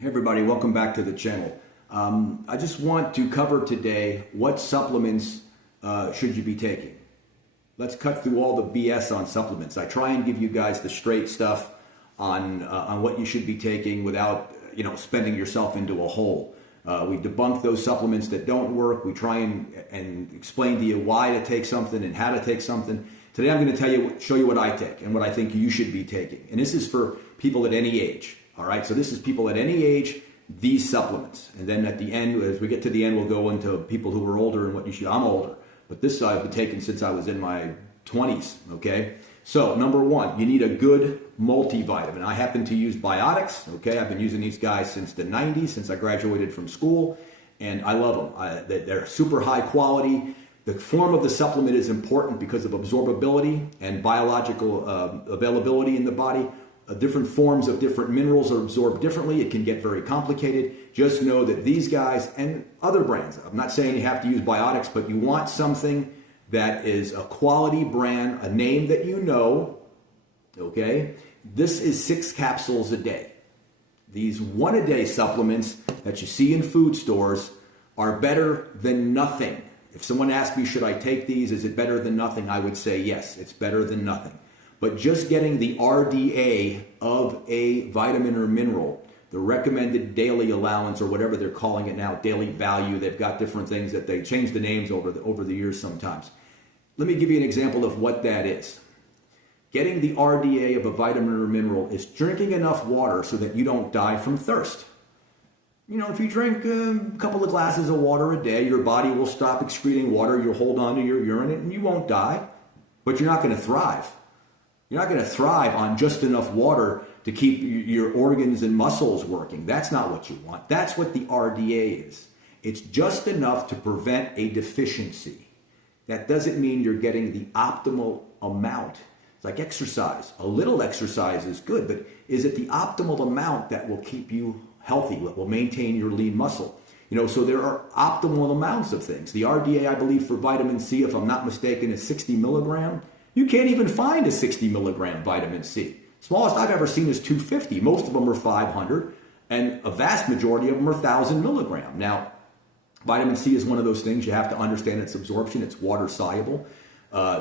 Hey everybody, welcome back to the channel. I just want to cover today what supplements should you be taking. Let's cut through all the BS on supplements. I try and give you guys the straight stuff on what you should be taking without spending yourself into a hole. We debunk those supplements that don't work. We try and explain to you why to take something and how to take something. Today I'm going to show you what I take and what I think you should be taking. And this is for people at any age. All right, so this is people at any age, these supplements. And then at the end, as we get to the end, we'll go into people who are older and what you should. I'm older, but this I've been taking since I was in my 20s, okay? So number one, you need a good multivitamin. I happen to use Biotics, okay? I've been using these guys since the 90s, since I graduated from school, and I love them. They're super high quality. The form of the supplement is important because of absorbability and biological availability in the body. Different forms of different minerals are absorbed differently. It can get very complicated. Just know that these guys and other brands, I'm not saying you have to use Biotics, but you want something that is a quality brand, a name that you know, okay? This is 6 capsules a day. These 1-a-day supplements that you see in food stores are better than nothing. If someone asked me, should I take these, is it better than nothing? I would say yes, it's better than nothing. But just getting the RDA of a vitamin or mineral, the recommended daily allowance or whatever they're calling it now, daily value, they've got different things that they change the names over the years sometimes. Let me give you an example of what that is. Getting the RDA of a vitamin or mineral is drinking enough water so that you don't die from thirst. You know, if you drink a couple of glasses of water a day, your body will stop excreting water, you'll hold on to your urine and you won't die, but you're not going to thrive. You're not going to thrive on just enough water to keep your organs and muscles working. That's not what you want. That's what the RDA is. It's just enough to prevent a deficiency. That doesn't mean you're getting the optimal amount. It's like exercise. A little exercise is good, but is it the optimal amount that will keep you healthy, that will maintain your lean muscle? You know, so there are optimal amounts of things. The RDA, I believe, for vitamin C, if I'm not mistaken, is 60 milligram. You can't even find a 60 milligram vitamin C. Smallest I've ever seen is 250. Most of them are 500, and a vast majority of them are 1,000 milligram. Now, vitamin C is one of those things you have to understand its absorption. It's water soluble.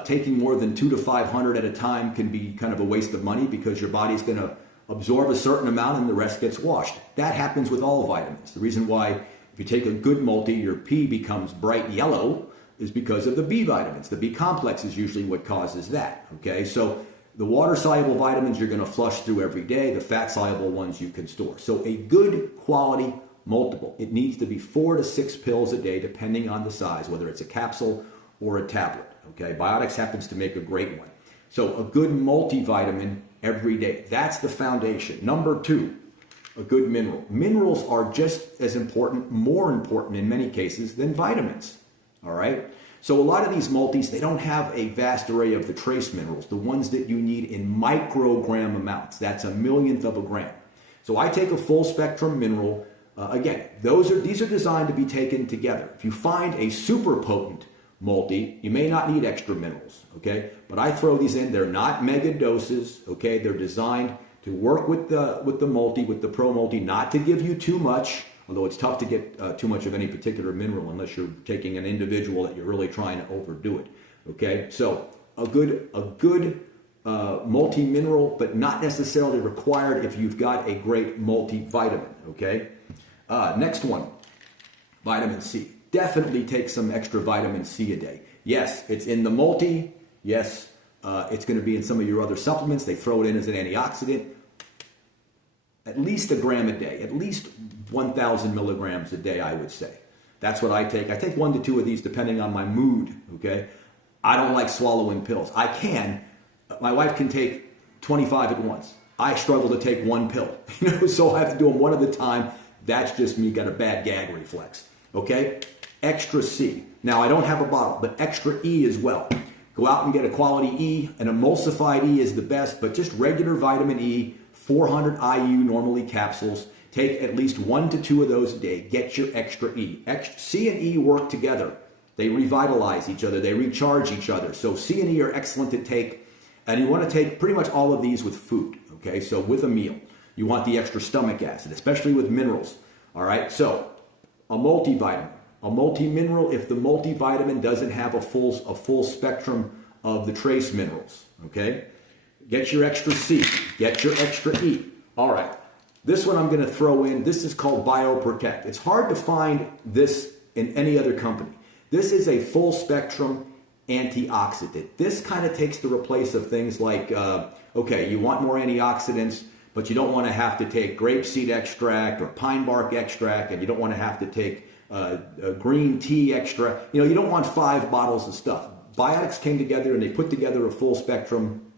Taking more than 200 to 500 at a time can be kind of a waste of money because your body's going to absorb a certain amount and the rest gets washed. That happens with all vitamins. The reason why if you take a good multi, your pee becomes bright yellow is because of the B vitamins. The B complex is usually what causes that, okay? So the water-soluble vitamins you're gonna flush through every day, the fat-soluble ones you can store. So a good quality multiple, it needs to be 4 to 6 pills a day depending on the size, whether it's a capsule or a tablet, okay? Biotics happens to make a great one. So a good multivitamin every day, that's the foundation. Number 2, a good mineral. Minerals are just as important, more important in many cases than vitamins. All right. So a lot of these multis, they don't have a vast array of the trace minerals, the ones that you need in microgram amounts. That's a millionth of a gram. So I take a full spectrum mineral. Again, these are designed to be taken together. If you find a super potent multi, you may not need extra minerals. Okay. But I throw these in. They're not mega doses. Okay. They're designed to work with the multi, with the pro multi, not to give you too much. Although it's tough to get too much of any particular mineral unless you're taking an individual that you're really trying to overdo it. Okay, so a good multi-mineral, but not necessarily required if you've got a great multivitamin. Okay, next one, vitamin C. Definitely take some extra vitamin C a day. Yes, it's in the multi. Yes, it's going to be in some of your other supplements. They throw it in as an antioxidant. At least a gram a day, at least 1,000 milligrams a day, I would say. That's what I take. I take 1 to 2 of these depending on my mood, okay? I don't like swallowing pills. I can. My wife can take 25 at once. I struggle to take 1 pill, so I have to do them one at a time. That's just me, got a bad gag reflex, okay? Extra C. Now, I don't have a bottle, but extra E as well. Go out and get a quality E. An emulsified E is the best, but just regular vitamin E, 400 IU normally capsules. Take at least 1 to 2 of those a day. Get your extra E. C and E work together. They revitalize each other. They recharge each other. So C and E are excellent to take. And you want to take pretty much all of these with food, okay? So with a meal. You want the extra stomach acid, especially with minerals. All right, so a multivitamin, a multi-mineral, if the multivitamin doesn't have a full spectrum of the trace minerals, okay? Get your extra C, get your extra E. All right, this one I'm gonna throw in, this is called BioProtect. It's hard to find this in any other company. This is a full spectrum antioxidant. This kind of takes the place of things like, okay, you want more antioxidants, but you don't want to have to take grapeseed extract or pine bark extract, and you don't want to have to take green tea extract. You know, you don't want 5 bottles of stuff. Biotics came together and they put together a full spectrum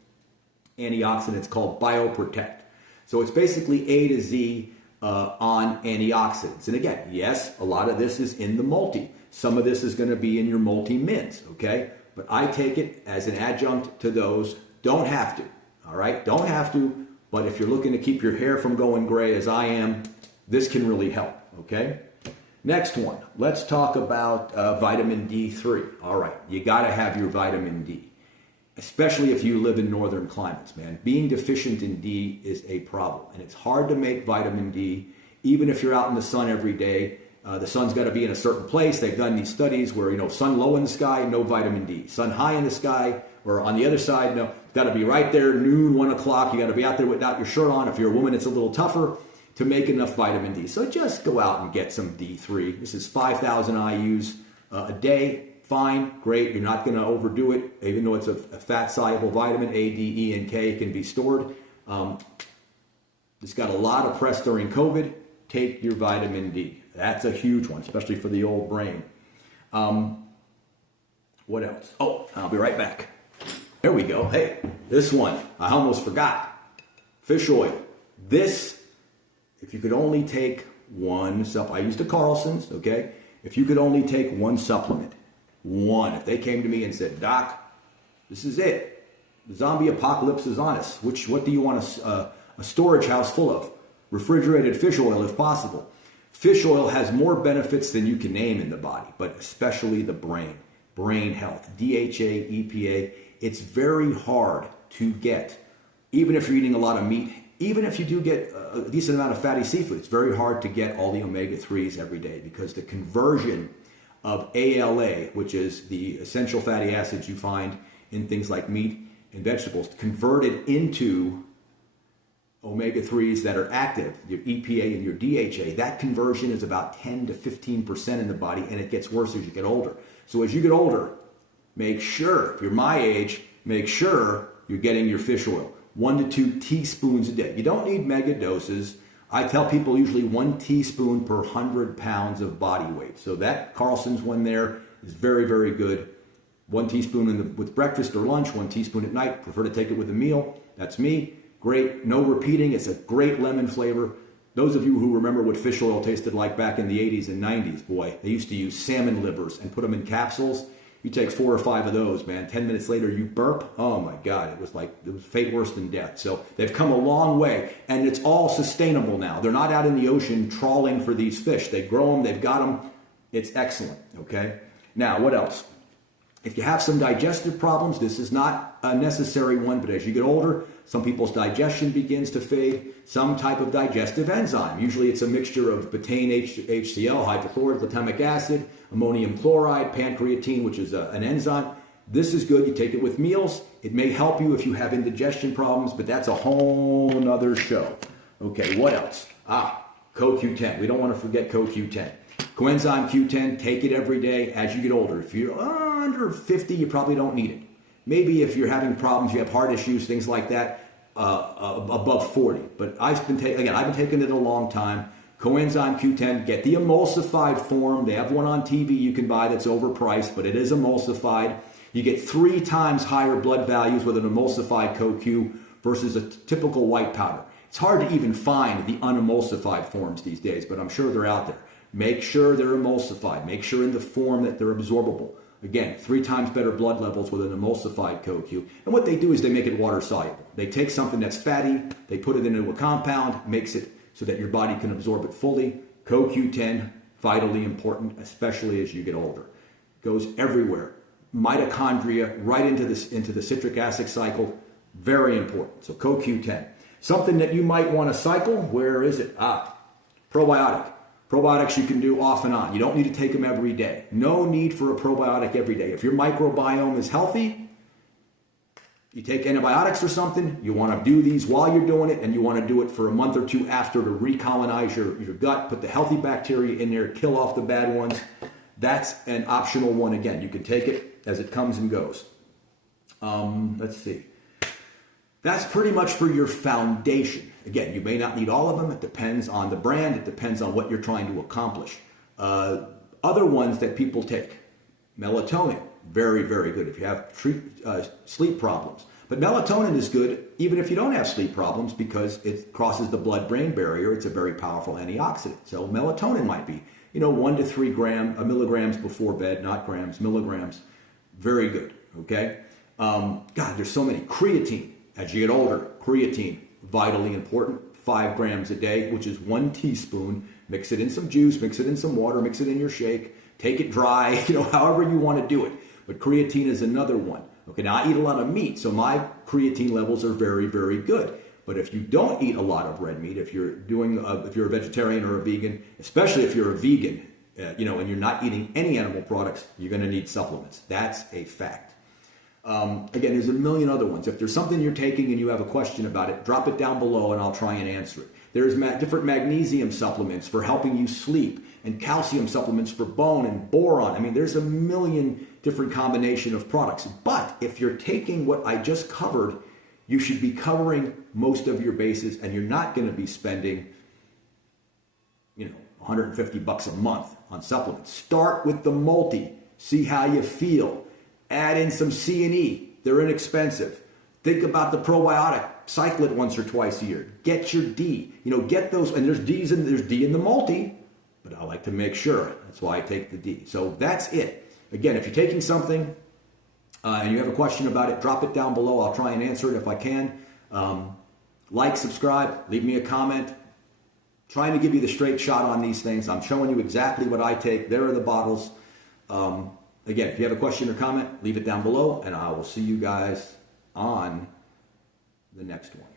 antioxidant. It's called BioProtect. So it's basically A to Z on antioxidants. And again, yes, a lot of this is in the multi. Some of this is going to be in your multi-mins, okay? But I take it as an adjunct to those. Don't have to, all right? Don't have to, but if you're looking to keep your hair from going gray as I am, this can really help, okay? Next one, let's talk about vitamin D3. All right, you got to have your vitamin D, especially if you live in northern climates, man. Being deficient in D is a problem, and it's hard to make vitamin D, even if you're out in the sun every day. The sun's got to be in a certain place. They've done these studies where, you know, sun low in the sky, no vitamin D. Sun high in the sky, or on the other side, no, got to be right there, noon, 1 o'clock. You got to be out there without your shirt on. If you're a woman, it's a little tougher to make enough vitamin D. So just go out and get some D3. This is 5,000 IUs a day. Fine, great. You're not going to overdo it, even though it's a fat-soluble vitamin. A, D, E, and K can be stored. It's got a lot of press during COVID. Take your vitamin D. That's a huge one, especially for the old brain. What else? Oh, I'll be right back. There we go. Hey, this one, I almost forgot. Fish oil. This, if you could only take one supplement, I used the Carlson's, okay? If you could only take one supplement, one. If they came to me and said, Doc, this is it. The zombie apocalypse is on us. What do you want a storage house full of? Refrigerated fish oil if possible. Fish oil has more benefits than you can name in the body, but especially the brain health, DHA, EPA. It's very hard to get, even if you're eating a lot of meat, even if you do get a decent amount of fatty seafood, it's very hard to get all the omega-3s every day because the conversion of ALA, which is the essential fatty acids you find in things like meat and vegetables, converted into omega-3s that are active, your EPA and your DHA, that conversion is about 10 to 15% in the body, and it gets worse as you get older. So as you get older, make sure, if you're my age, make sure you're getting your fish oil. 1 to 2 teaspoons a day. You don't need mega doses. I tell people usually 1 teaspoon per 100 pounds of body weight. So that Carlson's one there is very, very good. 1 teaspoon with breakfast or lunch, 1 teaspoon at night. Prefer to take it with a meal. That's me. Great, no repeating. It's a great lemon flavor. Those of you who remember what fish oil tasted like back in the 80s and 90s, boy, they used to use salmon livers and put them in capsules. You take 4 or 5 of those, man. 10 minutes later, you burp. Oh my God, it was fate worse than death. So they've come a long way, and it's all sustainable now. They're not out in the ocean trawling for these fish. They grow them, they've got them. It's excellent, okay? Now, what else? If you have some digestive problems, this is not a necessary one, but as you get older, some people's digestion begins to fade. Some type of digestive enzyme. Usually it's a mixture of betaine HCl, hydrochloric glutamic acid, ammonium chloride, pancreatine, which is an enzyme. This is good. You take it with meals. It may help you if you have indigestion problems, but that's a whole nother show. Okay, what else? CoQ10. We don't want to forget CoQ10. Coenzyme Q10, take it every day as you get older. If you're under 50, you probably don't need it. Maybe if you're having problems, you have heart issues, things like that, above 40. But I've been taking it a long time. Coenzyme Q10, get the emulsified form. They have one on TV you can buy that's overpriced, but it is emulsified. You get 3 times higher blood values with an emulsified CoQ versus a typical white powder. It's hard to even find the unemulsified forms these days, but I'm sure they're out there. Make sure they're emulsified. Make sure in the form that they're absorbable. Again, 3 times better blood levels with an emulsified CoQ. And what they do is they make it water soluble. They take something that's fatty, they put it into a compound, makes it so that your body can absorb it fully. CoQ10, vitally important, especially as you get older. Goes everywhere. Mitochondria, right into the citric acid cycle, very important. So CoQ10. Something that you might want to cycle, where is it? Probiotic. Probiotics you can do off and on. You don't need to take them every day. No need for a probiotic every day. If your microbiome is healthy, you take antibiotics or something, you want to do these while you're doing it, and you want to do it for a month or two after to recolonize your gut, put the healthy bacteria in there, kill off the bad ones. That's an optional one. Again, you can take it as it comes and goes. Let's see. That's pretty much for your foundation. Again, you may not need all of them. It depends on the brand. It depends on what you're trying to accomplish. Other ones that people take. Melatonin, very, very good if you have sleep problems. But melatonin is good even if you don't have sleep problems because it crosses the blood-brain barrier. It's a very powerful antioxidant. So melatonin might be, 1 to 3 milligrams before bed, not grams, milligrams. Very good, okay? God, there's so many. Creatine. As you get older, creatine, vitally important, 5 grams a day, which is 1 teaspoon. Mix it in some juice, mix it in some water, mix it in your shake, take it dry, however you want to do it. But creatine is another one. Okay, now I eat a lot of meat, so my creatine levels are very, very good. But if you don't eat a lot of red meat, if you're a vegetarian or a vegan, especially if you're a vegan, and you're not eating any animal products, you're going to need supplements. That's a fact. Again, there's a million other ones. If there's something you're taking and you have a question about it, drop it down below and I'll try and answer it. There's different magnesium supplements for helping you sleep and calcium supplements for bone and boron. I mean, there's a million different combination of products. But if you're taking what I just covered, you should be covering most of your bases and you're not going to be spending, $150 a month on supplements. Start with the multi. See how you feel. Add in some C&E. They're inexpensive. Think about the probiotic. Cycle it once or twice a year. Get your D. Get those. And there's D in the multi, but I like to make sure. That's why I take the D. So that's it. Again, if you're taking something and you have a question about it, drop it down below. I'll try and answer it if I can. Like, subscribe, leave me a comment. Trying to give you the straight shot on these things. I'm showing you exactly what I take. There are the bottles. Again, if you have a question or comment, leave it down below, and I will see you guys on the next one.